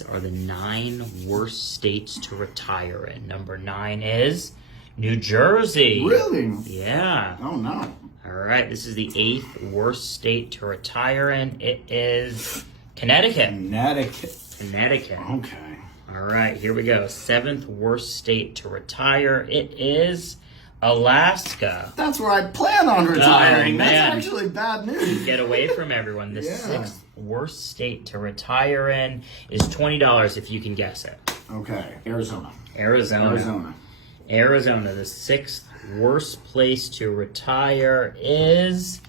These are the 9 worst states to retire in. Number 9 is New Jersey. Really? Yeah. Oh, no. All right, this is the 8th worst state to retire in. It is Connecticut. Connecticut. Okay. All right, here we go. 7th worst state to retire. It is Alaska. That's where I plan on retiring. Oh, That's man. actually bad news. Get away from everyone. The Yeah. 6th worst state to retire in is $20 if you can guess it. Okay. Arizona. Arizona, the 6th worst place to retire is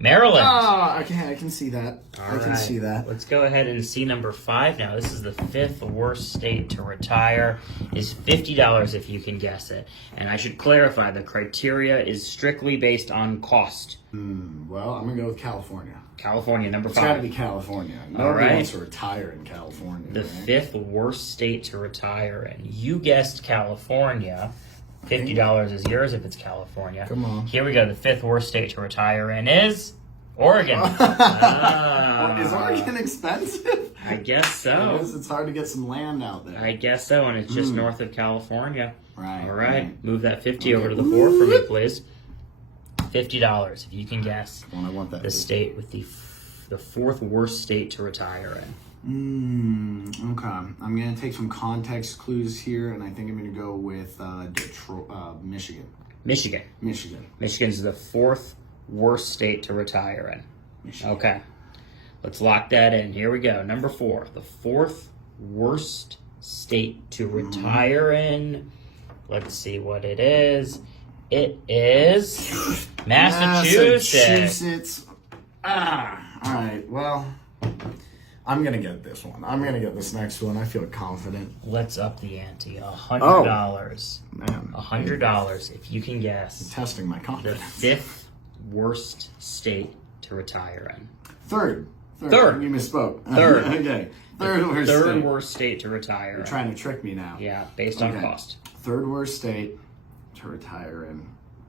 Maryland. Oh, okay, I can see that. All I can right. see that. Let's go ahead and see number 5 now. This is the 5th worst state to retire. Is $50 if you can guess it. And I should clarify, the criteria is strictly based on cost. Well, I'm going to go with California. California, number It's got to 5. be California. All Nobody right. wants to retire in California. The right? 5th worst state to retire in. You guessed California. $50 is yours if it's California. Come on. Here we go. The 5th worst state to retire in is Oregon. Ah. Is Oregon expensive? I guess so. It is. It's hard to get some land out there. I guess so, and it's just north of California. Right. All right. Move that 50 over to the 4 for me, please. $50 if you can guess Well, I want that. the state with the 4th worst state to retire in. Okay. I'm going to take some context clues here, and I think I'm going to go with Detroit, Michigan. Michigan. Michigan is the 4th worst state to retire in. Michigan. Okay. Let's lock that in. Here we go. Number 4. The 4th worst state to retire in. Let's see what it is. It is Massachusetts. All right. Well, I'm going to get this one. I'm going to get this next one. I feel confident. Let's up the ante. $100. Man. $100 if you can guess Testing my the confidence. 5th worst state to retire in. Third. Third. You misspoke. Third. Okay. Third worst Third state. worst state to retire You're in. trying to trick me now. Yeah, based on Okay. cost. Third worst state to retire in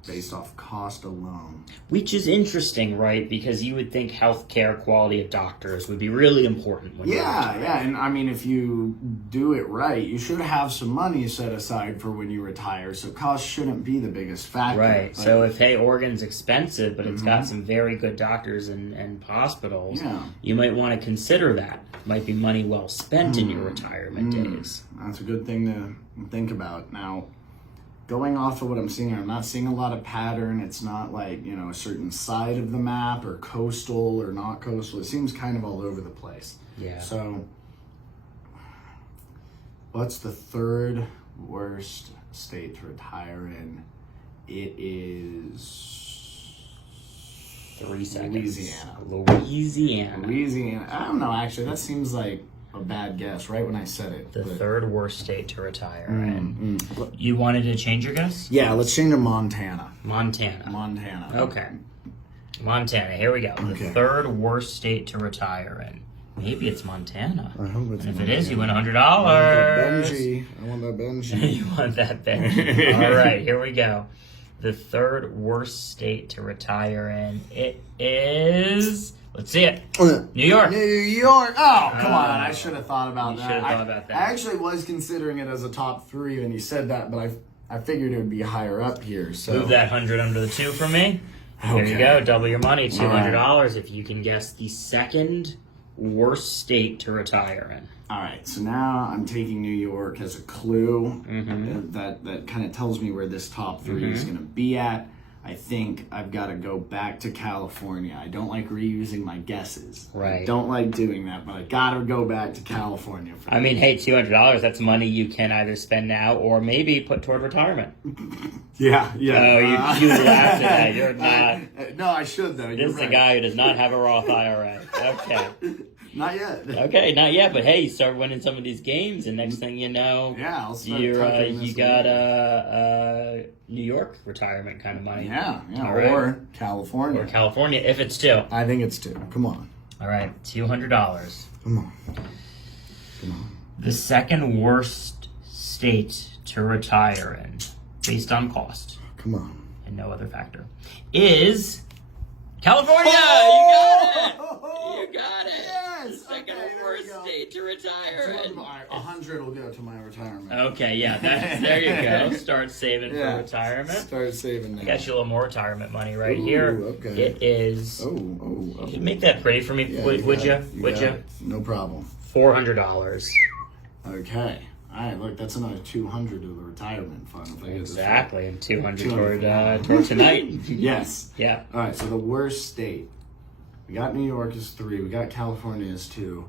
based off cost alone. Which is interesting, right? Because you would think healthcare, quality of doctors would be really important when you're retiring. Yeah, and I mean, if you do it right, you should have some money set aside for when you retire, so cost shouldn't be the biggest factor. Right. But- So if, hey, Oregon's expensive, but it's got some very good doctors and hospitals, Yeah. you might want to consider that. Might be money well spent in your retirement days. That's a good thing to think about. Now, going off of what I'm seeing, I'm not seeing a lot of pattern. It's not like, a certain side of the map or coastal or not coastal. It seems kind of all over the place. Yeah. So, what's the 3rd worst state to retire in? It is 3 seconds. Louisiana. Louisiana. I don't know, actually. That seems like a bad guess right when I said it. The 3rd worst state to retire in. You wanted to change your guess? Yeah, let's change to Montana. Montana. Okay. Montana. Here we go. The Okay. 3rd worst state to retire in. Maybe it's Montana. I hope it's And if it is, you win $100. Benji. I want that Benji. You want that Benji. All right, here we go. The 3rd worst state to retire in. It is. Let's see it. New York. New York. Oh, come on. I should have thought about You that. should have thought about that. I actually was considering it as a top 3 when you said that, but I figured it would be higher up here. So Move that 100 under the 2 for me. There you Okay. go. Double your money. $200 if you can guess the 2nd worst state to retire in. All right, so now I'm taking New York as a clue. That kind of tells me where this top 3 is going to be at. I think I've got to go back to California. I don't like reusing my guesses. Right. I don't like doing that, but I got to go back to California for I mean, hey, $200, that's money you can either spend now or maybe put toward retirement. Yeah. Oh, you laughed at that. You're not. No, I should, though. This You're is a right. guy who does not have a Roth IRA. Okay. Not yet. Okay, not yet, but hey, you start winning some of these games, and next thing you know, Yeah, I'll start you tucking this got away. New York retirement kind of money. Yeah. All right. Or California. Or California, if it's 2. I think it's 2. Come on. All right, $200. Come on. The 2nd worst state to retire in, based on cost Come on. and no other factor, is California. Oh! You got it. Yes. The 2nd Okay, there we worst go. state to retire in. 100 will go to my retirement. Okay, yeah, there you go. Start saving for retirement. Start saving now. I got you a little more retirement money right here. Okay. It is. Oh. You make that pretty for me, would you? Would you? No problem. $400. Okay. All right, look, that's another 200 to the retirement fund. If I get this right. Exactly, and 200 toward tonight. Yes. Yeah. All right, so the worst state. We got New York as 3. We got California as 2.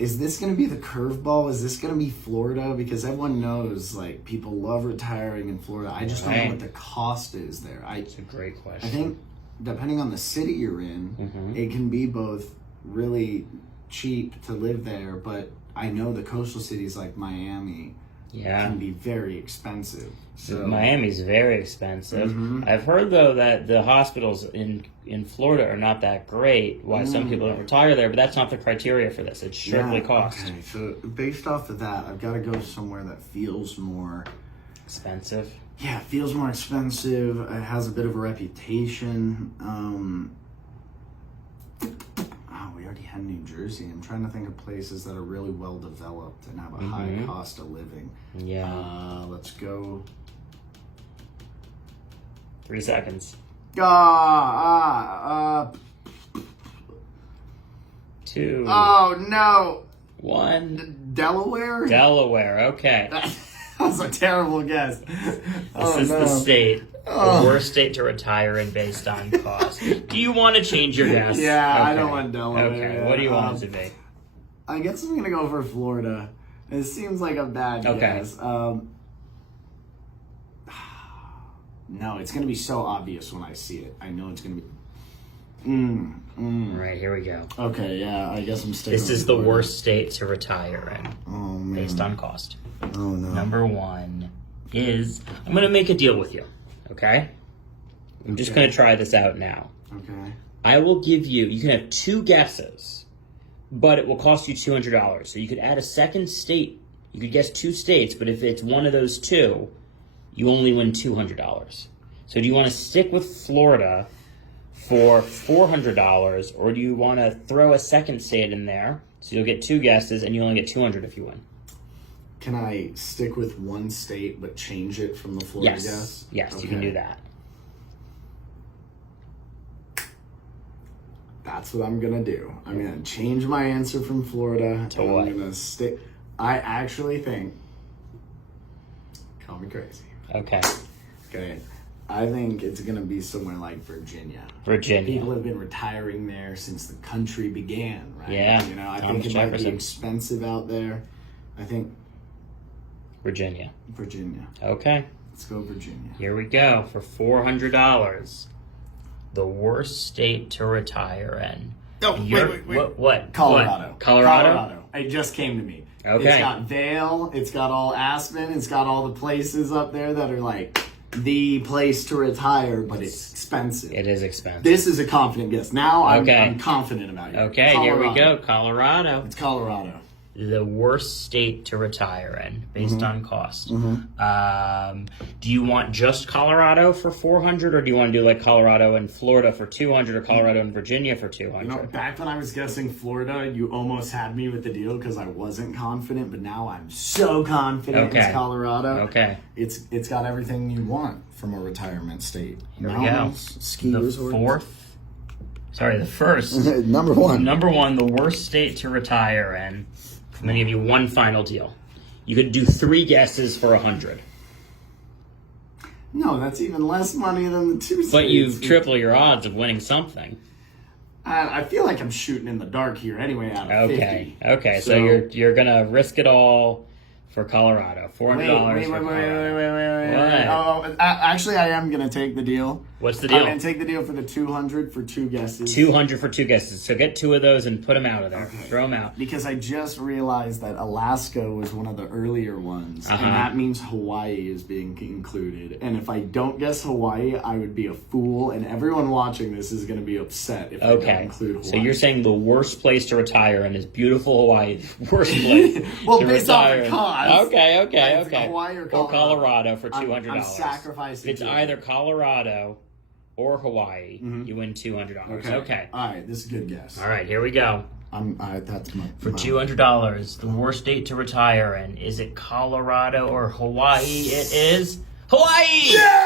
Is this going to be the curveball? Is this going to be Florida? Because everyone knows, like, people love retiring in Florida. I just don't know what the cost is there. It's a great question. I think, depending on the city you're in, it can be both really cheap to live there, but I know the coastal cities like Miami can be very expensive. So Miami's very expensive. I've heard though that the hospitals in Florida are not that great. Why some people don't retire there, but that's not the criteria for this. It's strictly cost. Okay, so based off of that, I've got to go somewhere that feels more expensive. Yeah, it feels more expensive. It has a bit of a reputation. We already had New Jersey. I'm trying to think of places that are really well developed and have a high cost of living. Yeah. Let's go. 3 seconds. 2. Oh no. 1. Delaware. Delaware. Okay. That was a terrible guess. This is the state. The worst state to retire in based on cost. Do you want to change your guess? Yeah, okay. I don't want Delaware. Okay, what do you want it to be? I guess I'm going to go for Florida. It seems like a bad guess. No, it's going to be so obvious when I see it. I know it's going to be... All right, here we go. Okay, yeah, I guess I'm sticking This is the Florida. worst state to retire in Oh, man. based on cost. Oh, no. Number 1 is... I'm going to make a deal with you. Okay? I'm just going to try this out now. Okay. I will give you... You can have 2 guesses, but it will cost you $200. So you could add a second state. You could guess 2 states, but if it's one of those 2, you only win $200. So do you want to stick with Florida for $400, or do you want to throw a second state in there, so you'll get 2 guesses, and you only get $200 if you win? Can I stick with one state but change it from the Florida guess? Yes, okay. You can do that. That's what I'm going to do. I'm going to change my answer from Florida. To what? I'm going to stick... I actually think... Call me crazy. Okay. Okay. I think it's going to be somewhere like Virginia. Virginia. People have been retiring there since the country began, right? Yeah. You know, I Thomas think it might be Jefferson. expensive out there. I think Virginia. Virginia. Okay. Let's go Virginia. Here we go for $400. The worst state to retire in. Oh, wait. What? Colorado. What? Colorado? It just came to me. Okay. It's got Vail. It's got all Aspen. It's got all the places up there that are like the place to retire, but it's expensive. It is expensive. This is a confident guess. Now I'm confident about it. Okay, Colorado. here we go. Colorado. It's Colorado. The worst state to retire in based on cost. Do you want just Colorado for $400, or do you want to do like Colorado and Florida for $200, or Colorado and Virginia for $200? You know, back when I was guessing Florida, you almost had me with the deal because I wasn't confident, but now I'm so confident it's Colorado. Okay. It's got everything you want from a retirement state. Here we go. Ski resort. The first. Number 1. Number 1, the worst state to retire in. I'm going to give you one final deal. You could do 3 guesses for $100. No, that's even less money than the 2 states. But you triple your odds of winning something. I feel like I'm shooting in the dark here anyway out of 50. Okay, so you're going to risk it all for Colorado. $400 Wait. for Colorado. What? Actually, I am going to take the deal. What's the deal? I'm going to take the deal for the 200 for 2 guesses. 200 for 2 guesses. So get 2 of those and put them out of there. Okay. Throw them out. Because I just realized that Alaska was one of the earlier ones, and that means Hawaii is being included. And if I don't guess Hawaii, I would be a fool, and everyone watching this is going to be upset if I don't include Hawaii. So you're saying the worst place to retire in is beautiful Hawaii. Worst place well, to based retire off the cost. Okay. Hawaii or Colorado for $200. I'm sacrificing. It's either Colorado or Hawaii. You win $200. Okay. All right, this is a good guess. All right, here we go. That's my For $200, the worst state to retire in. Is it Colorado or Hawaii? It is Hawaii! Yeah!